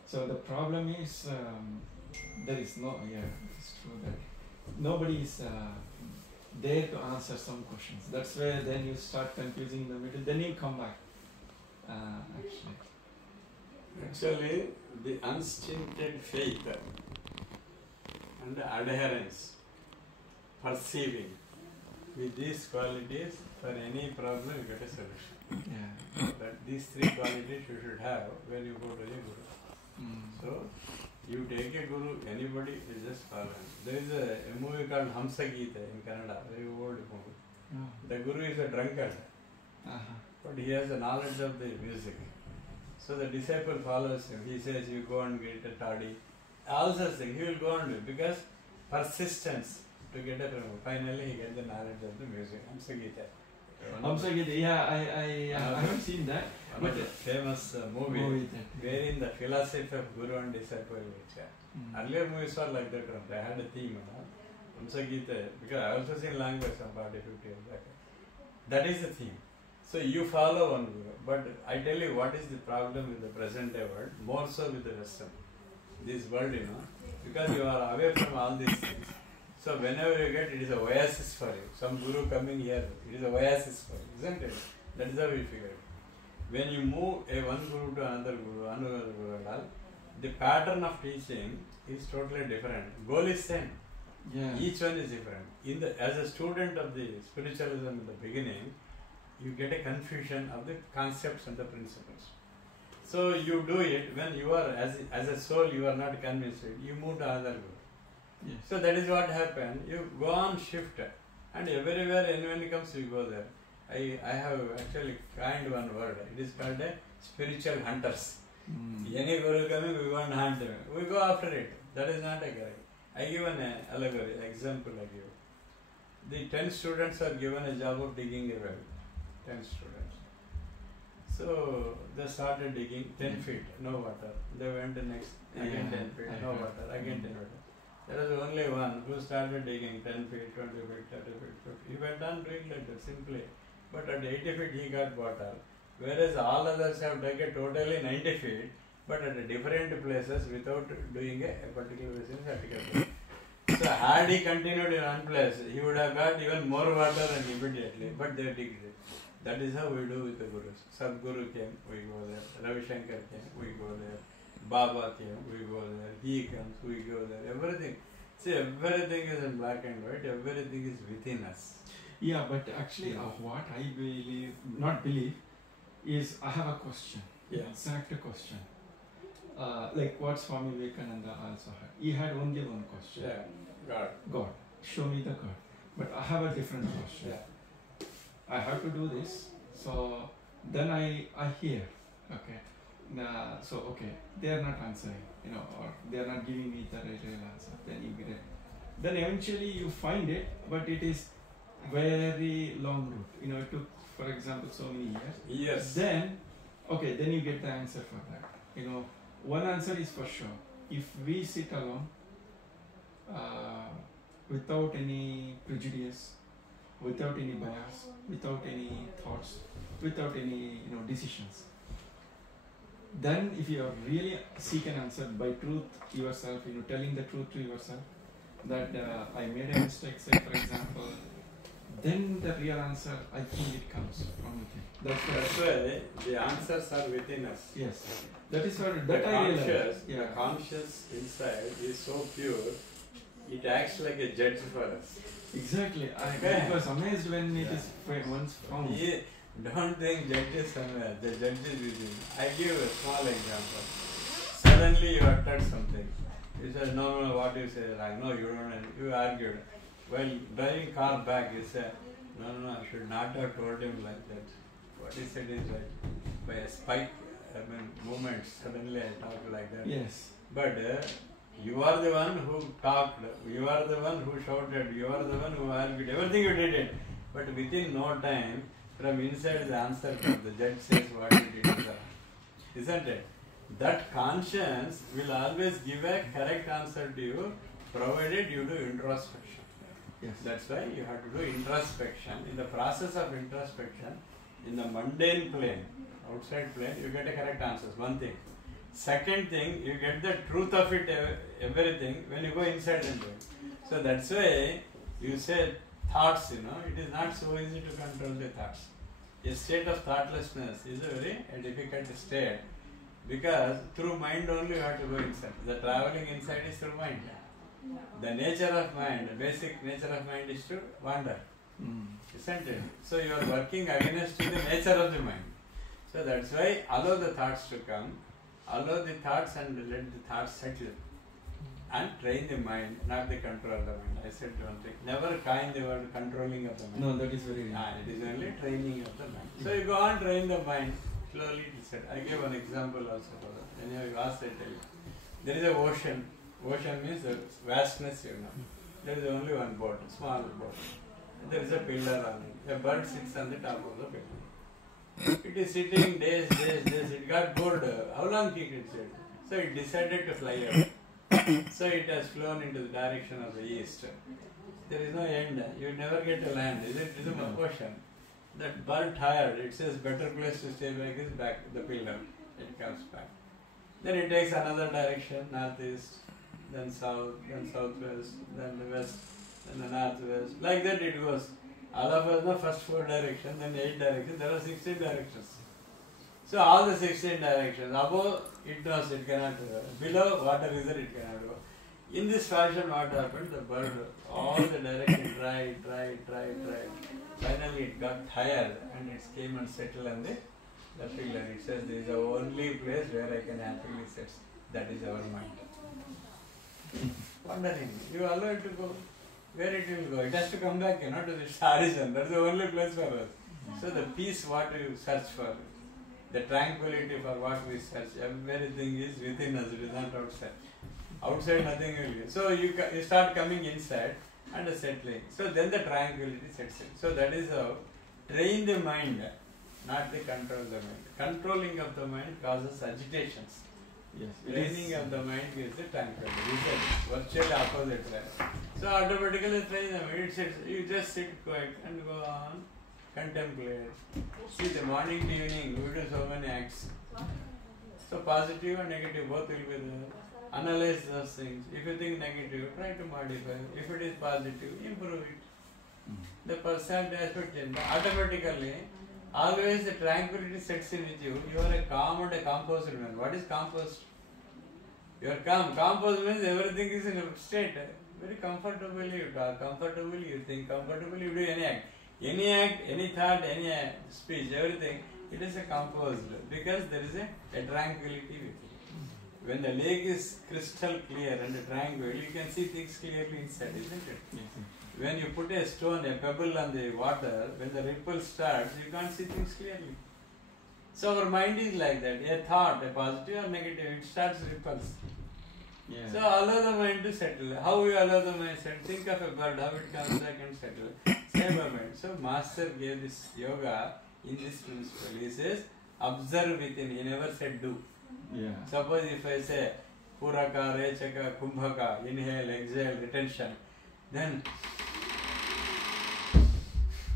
So the problem is, there is it's true that nobody is there to answer some questions. That's where then you start confusing in the middle, then you come back, Actually, the unstinted faith and the adherence, perceiving, with these qualities, for any problem you get a solution. Yeah. That these three qualities you should have when you go to a Guru. So, you take a Guru, anybody is just following. There is a movie called Hamsa Geeta in Kannada, very old movie. The Guru is a drunkard, but he has the knowledge of the music. So the disciple follows him. He says, you go and get a toddy. All such things, he will go and do it because persistence to get it. Finally, he gets the knowledge of the music. Hamsagita. Hamsagita, yeah, I haven't seen that. But a famous movie that, wherein the philosophy of Guru and disciple. Earlier movies were like that. They had a theme. Hamsagita, because I also seen language some 40, 50 years back. That is the theme. So you follow one Guru. But I tell you what is the problem with the present day world, more so with the Western. This world, because you are away from all these things. So whenever you get, it is a oasis for you. Some Guru coming here, it is a oasis for you, isn't it? That is how we figure it. When you move one Guru to another Guru and all, the pattern of teaching is totally different. Goal is same. Yeah. Each one is different. As a student of the spiritualism in the beginning, you get a confusion of the concepts and the principles. So you do it when you are, as a soul, you are not convinced. You move to another Guru. Yes. So that is what happened. You go on shift, and everywhere anyone comes, you go there. I have actually coined one word. It is called a spiritual hunters. Any Guru coming, we want to hunt them. We go after it. That is not a correct. I give an allegory, example I give. The 10 students are given a job of digging a well. 10 students. So they started digging 10 feet, no water. They went the next, again 10 feet, no water, again 10 water. There was only one who started digging 10 feet, 20 feet, 30 feet, 50. He went on doing like that simply. But at 80 feet he got water. Whereas all others have dug a totally 90 feet, but at different places without doing a particular vertical. So had he continued in one place, he would have got even more water and immediately. But they digged it. That is how we do with the Gurus. Sadguru came, we go there. Ravi Shankar came, we go there. Baba came, we go there. He comes, we go there. Everything. See, everything is in black and white. Everything is within us. Yeah, but actually, what I believe, not believe, is I have a question. Yeah. Exact question. Like what Swami Vivekananda also had. He had only one question. Yeah. God. God. Show me the God. But I have a different question. Yeah. I have to do this. So then I hear. Okay. Okay, they are not answering, or they are not giving me the real answer. Then eventually you find it, but it is very long route. It took, for example, so many years. Yes. Then you get the answer for that. One answer is for sure. If we sit alone, without any prejudice, without any bias, without any thoughts, without any decisions, then if you really seek an answer by truth yourself, telling the truth to yourself, that I made a mistake, say for example, then the real answer, I think it comes from within. That's why the answers are within us. Yes. That is what The I realized. the conscious inside is so pure, it acts like a judge for us. Exactly. I was amazed when it is once found. Don't think judge is somewhere, the judge is within. I give a small example. Suddenly you uttered something. You said, no, what you say? Like, no, you don't. You argued. While driving car back, you said, no, I should not have told him like that. What he said is right. By a spike, movement, suddenly I talk like that. Yes. But you are the one who talked, you are the one who shouted, you are the one who argued, everything you did it. But within no time, from inside the answer comes. The judge says what you did is wrong. Isn't it? That conscience will always give a correct answer to you, provided you do introspection. Yes. That's why you have to do introspection. In the process of introspection, in the mundane plane, outside plane, you get a correct answers. One thing. Second thing, you get the truth of it, everything, when you go inside and do it. So that's why you say thoughts, it is not so easy to control the thoughts. A state of thoughtlessness is a very difficult state, because through mind only you have to go inside. The traveling inside is through mind. The nature of mind, the basic nature of mind is to wander. Isn't it? So you are working against the nature of the mind. So that's why allow the thoughts to come, allow the thoughts and let the thoughts settle. And train the mind, not the control of the mind. I said one thing. Never coin the word controlling of the mind. No, that is very it is only training of the mind. So you go on train the mind. Slowly it is said. I gave one example also for that. When you asked, I tell you. There is an ocean. Ocean means the vastness, There is only one board, small board. There is a pillar on it. A bird sits on the top of the pillar. It is sitting days. It got bored. How long it could sit? So it decided to fly out. So it has flown into the direction of the east. There is no end. You never get to land. Is it? It is a question. That bird tired. It says better place to stay back is back the pillar. It comes back. Then it takes another direction, northeast, then south, then southwest, then the west, then the northwest. Like that it goes. All of us know first 4 directions, then 8 directions. There are 16 directions. So all the 16 directions. Above it knows it cannot go. Below whatever is it cannot go. In this fashion, what happened? The bird, all the directions tried. Finally, it got tired and it came and settled on the pillar. It says, "This is the only place where I can happily sit." That is our mind. Wondering, you allow it to go. Where it will go? It has to come back, to this horizon. That's the only place for us. So the peace, what you search for, the tranquility for what we search, everything is within us. It is not outside. Outside nothing will be. So you start coming inside and settling. So then the tranquility sets in. So that is how train the mind, not the control the mind. Controlling of the mind causes agitations. Yes. Training of the mind gives the tranquility. It is virtually opposite. So automatically train the mind. You just sit quiet and go on, contemplate. See, the morning to evening we do so many acts. So positive and negative both will be there. Analyze those things. If you think negative, try to modify. If it is positive, improve it. The personality aspect change. Automatically, always the tranquility sets in with you. You are a calm and a composed man. What is composed? You are calm. Composed means everything is in a state. Very comfortably you talk, comfortably you think, comfortably you do any act. Any act, any thought, any speech, everything, it is a composed because there is a tranquility with it. When the lake is crystal clear and tranquil, you can see things clearly inside, isn't it? Yes. When you put a stone, a pebble on the water, when the ripple starts, you can't see things clearly. So our mind is like that. A thought, a positive or negative, it starts ripples. Yeah. So allow the mind to settle. How you allow the mind to settle? Think of a bird, how it comes back and settle. Same moment. So Master gave this yoga in this principle. He says, observe within. He never said do. Yeah. Suppose if I say Puraka, Rechaka, Kumbhaka, inhale, exhale, retention, then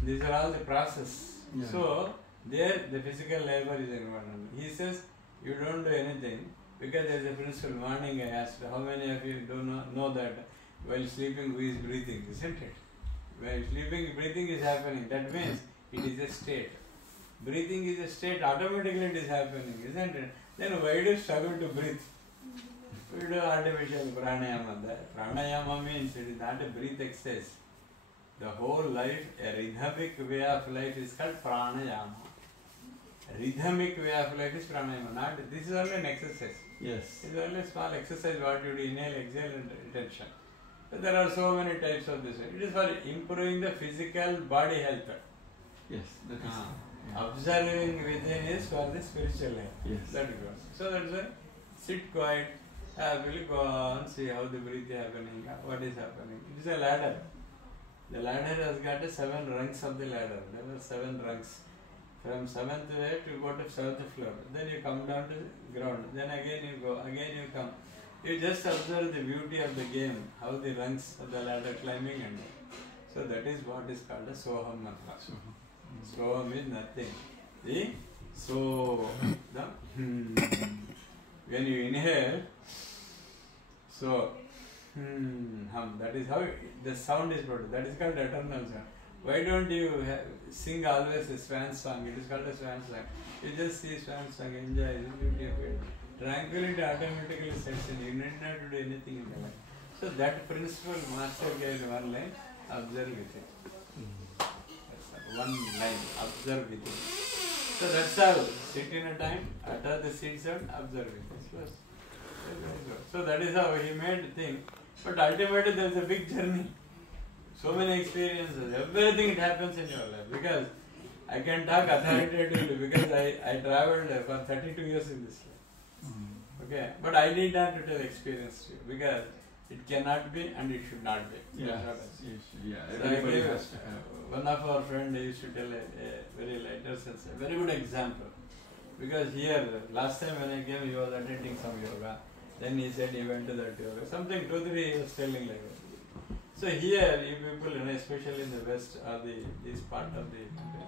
these are all the process. Yeah. So there the physical labor is important. He says you don't do anything because there is a principle. Morning I asked how many of you do not know that while sleeping who is breathing, isn't it? While sleeping, breathing is happening. That means it is a state. Breathing is a state, automatically it is happening, isn't it? Then why do you struggle to breathe? We do artificial pranayama. Pranayama means it is not a breath exercise. The whole life, a rhythmic way of life is called pranayama. Rhythmic way of life is pranayama. Not, this is only an exercise. Yes. It is only a small exercise what you do, inhale, exhale and retention. So there are so many types of this. It is for improving the physical body health. Yes, that is. Observing within is for the spiritual life. Yes. That goes. So that's why sit quiet, happily go on, see how the breath is happening, what is happening. It is a ladder. The ladder has got 7 rungs of the ladder. There are 7 rungs. From 7th way to go to 7th floor. Then you come down to the ground. Then again you go, again you come. You just observe the beauty of the game, how the rungs of the ladder climbing and so that is what is called a Soham mantra. So means nothing. The so the when you inhale, so hum. That is how the sound is produced. That is called eternal sound. Why don't you sing always a swan song? It is called a swan song. You just see swan song, enjoy the beauty of it. Tranquility automatically sets in. You need not to do anything in the life. So that principle Master gave in one line. Observe with it. One line, observe with it. So that's all. Sit in a time, utter the seeds out, observe it. So that is how he made the thing. But ultimately there is a big journey. So many experiences, everything it happens in your life. Because I can talk authoritatively because I travelled for 32 years in this life. Okay, but I need not to tell experience to you because It cannot be and it should not be. Yeah, That's what I say. yes, yeah. So Everybody I gave, has to have. one of our friends used to tell a very lighter sense, a very good example. Because here, last time when I came, he was attending some yoga. Then he said he went to that yoga. Something 2-3 he was telling like that. So here, you people, especially in the West or this part of the country,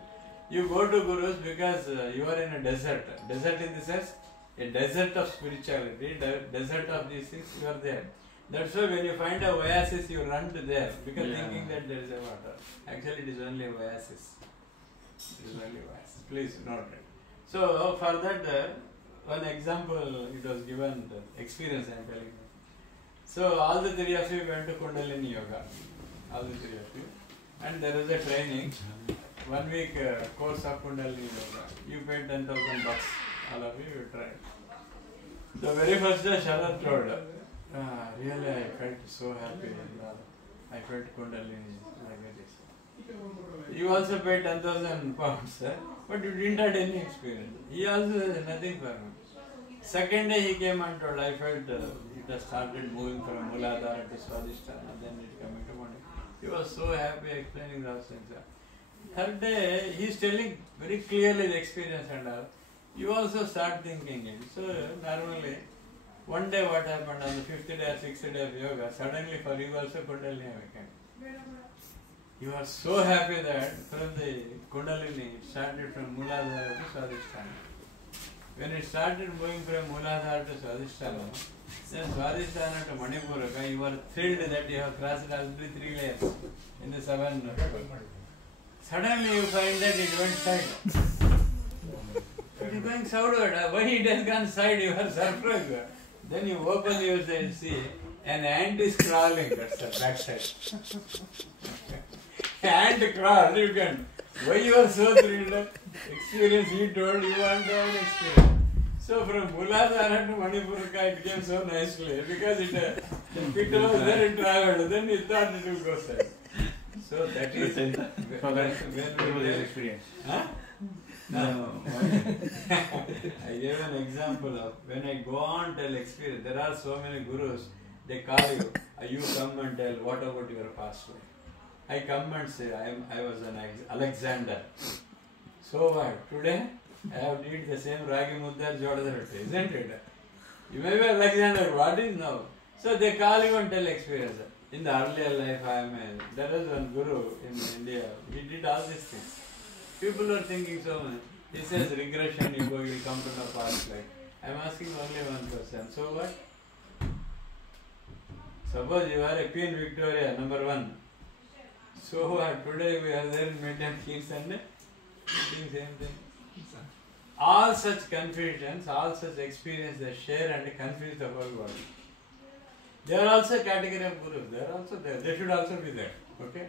you go to gurus because you are in a desert. Desert in the sense, a desert of spirituality, desert of these things, you are there. That's why when you find a oasis, you run to there because thinking that there is a water. Actually, it is only a oasis. It is only oasis. Please note it. So for that, one example it was given, the experience I am telling you. So all the three of you went to Kundalini Yoga. All the three of you. And there was a training, 1 week course of Kundalini Yoga. You paid 10,000 bucks. All of you tried. The very first day Sharad told, really I felt so happy. I felt Kundalini like this. You also paid 10,000 pounds, but you didn't have any experience. He also has nothing for him. Second day he came and told, I felt it has started moving from Muladhara to Swadhisthana and then it coming to Mani. He was so happy explaining those things. Third day he is telling very clearly the experience and all. You also start thinking it. So normally, one day what happened on the 5th day or 6th day of yoga, suddenly for you also Kundalini awakened. You are so happy that from the Kundalini, it started from Muladhara to Swadhisthana. When it started moving from Muladhara to Swadhisthana, then Swadhisthana to Manipuraka, you were thrilled that you have crossed all the 3 layers in the 7. Suddenly you find that it went side. It is going southward. Why it has gone side? You are surprised. Then you open your eyes and see an ant is crawling. That's the back side. Ant crawl, you can. Why you are so thrilled? Experience you told you want to have an experience. So from Muladhara to Manipuraka it came so nicely because it the pit was there, it travelled. Then you thought it would go side. So that is when we experience. Huh? No. I gave an example of when I go on tell experience. There are so many gurus. They call you. You come and tell what about your past life. I come and say I was an Alexander. So what? Today I have to eat the same ragi muddar jodha rotti, isn't it? You may be Alexander. What is now? So they call you and tell experience. In the earlier life there was one guru in India. He did all these things. People are thinking so much. He says regression, you will come to the past life. I am asking only one question. So what? Suppose you are a Queen Victoria, number 1. So what? Today we are there in Median Kings and doing same thing. All such confusions, all such experience they share and confuse the whole world. They are also a category of gurus. They are also there. They should also be there. Okay?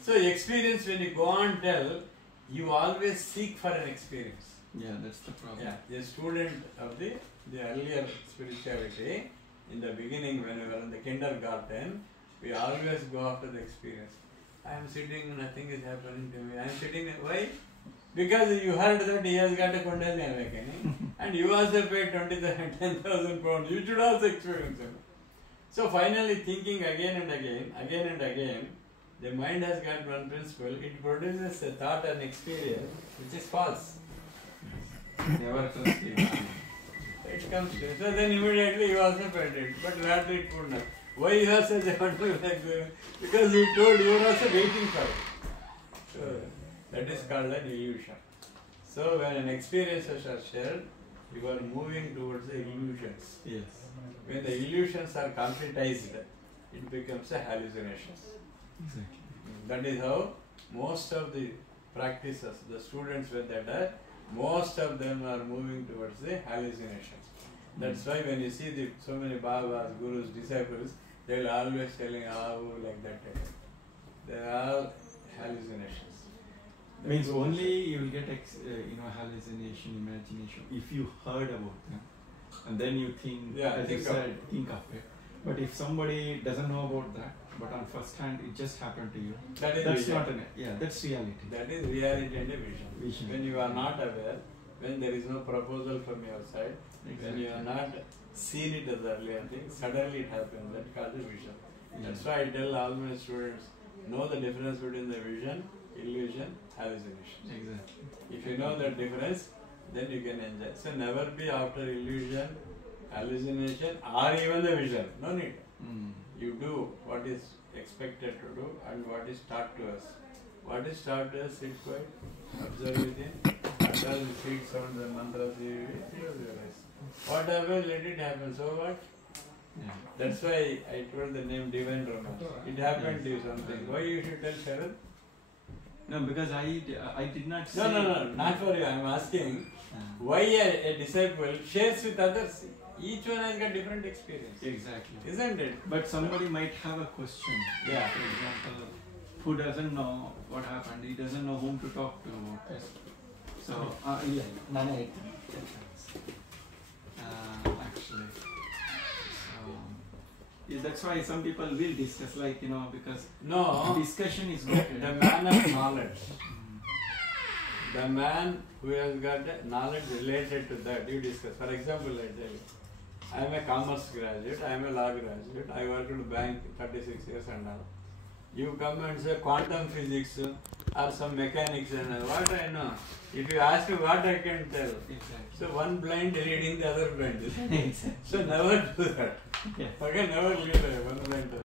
So experience, when you go on tell, you always seek for an experience. Yeah, that's the problem. Yeah, a student of the earlier spirituality, in the beginning when we were in the kindergarten, we always go after the experience. I am sitting, nothing is happening to me. I am sitting, why? Because you heard that he has got a Kundalini awakening and you also paid 10,000 pounds. You should also experience it. So finally thinking again and again, the mind has got one principle. It produces a thought and experience which is false. Never trust it. It comes to it. So then immediately you also felt it. But later it could not. Why you have such a wonderful experience? Because you told you were also waiting for it. So that is called an illusion. So when an experiences are shared, you are moving towards the illusions. Yes. When the illusions are concretized, it becomes a hallucination. Exactly. That is how most of the practices, the students when they die, most of them are moving towards the hallucinations. That's why when you see so many Babas, Gurus, disciples, they will always telling, like that. They are all hallucinations. Means only you will get hallucination, imagination if you heard about them, and then you think, as you said, think of it. But if somebody doesn't know about that, but on first hand it just happened to you, that's not that's reality. That is reality and a vision. When you are not aware, when there is no proposal from your side, when you are not seen it as earlier thing. Suddenly it happens. That's called the vision. That's why I tell all my students, know the difference between the vision, illusion, hallucination. Exactly. If you know the difference, then you can enjoy. So never be after illusion, hallucination, or even the vision. No need. You do what is expected to do and what is taught to us. What is taught to us, sit quiet, observe within, utter the seed sounds and mantras, you will realize. Whatever, let it happen. So what? Yeah. That's why I told the name Divine Romance. It happened to you something. Why you should tell Sharon? No, because I did not say... No, not for you. I am asking why a disciple shares with others. Each one has got different experience. Exactly. Isn't it? But somebody might have a question. Yeah. For example, who doesn't know what happened, he doesn't know whom to talk to. Yes. So, yeah, actually. That's why some people will discuss, like, because discussion is good. The man of knowledge. The man who has got knowledge related to that, you discuss. For example, I tell you, I am a commerce graduate, I am a law graduate, I worked in a bank 36 years and all. You come and say quantum physics or some mechanics and all. What I know? If you ask me what I can tell. Exactly. So one blind leading the other blind. Exactly. So never do that. Yeah. Okay, never lead one blind.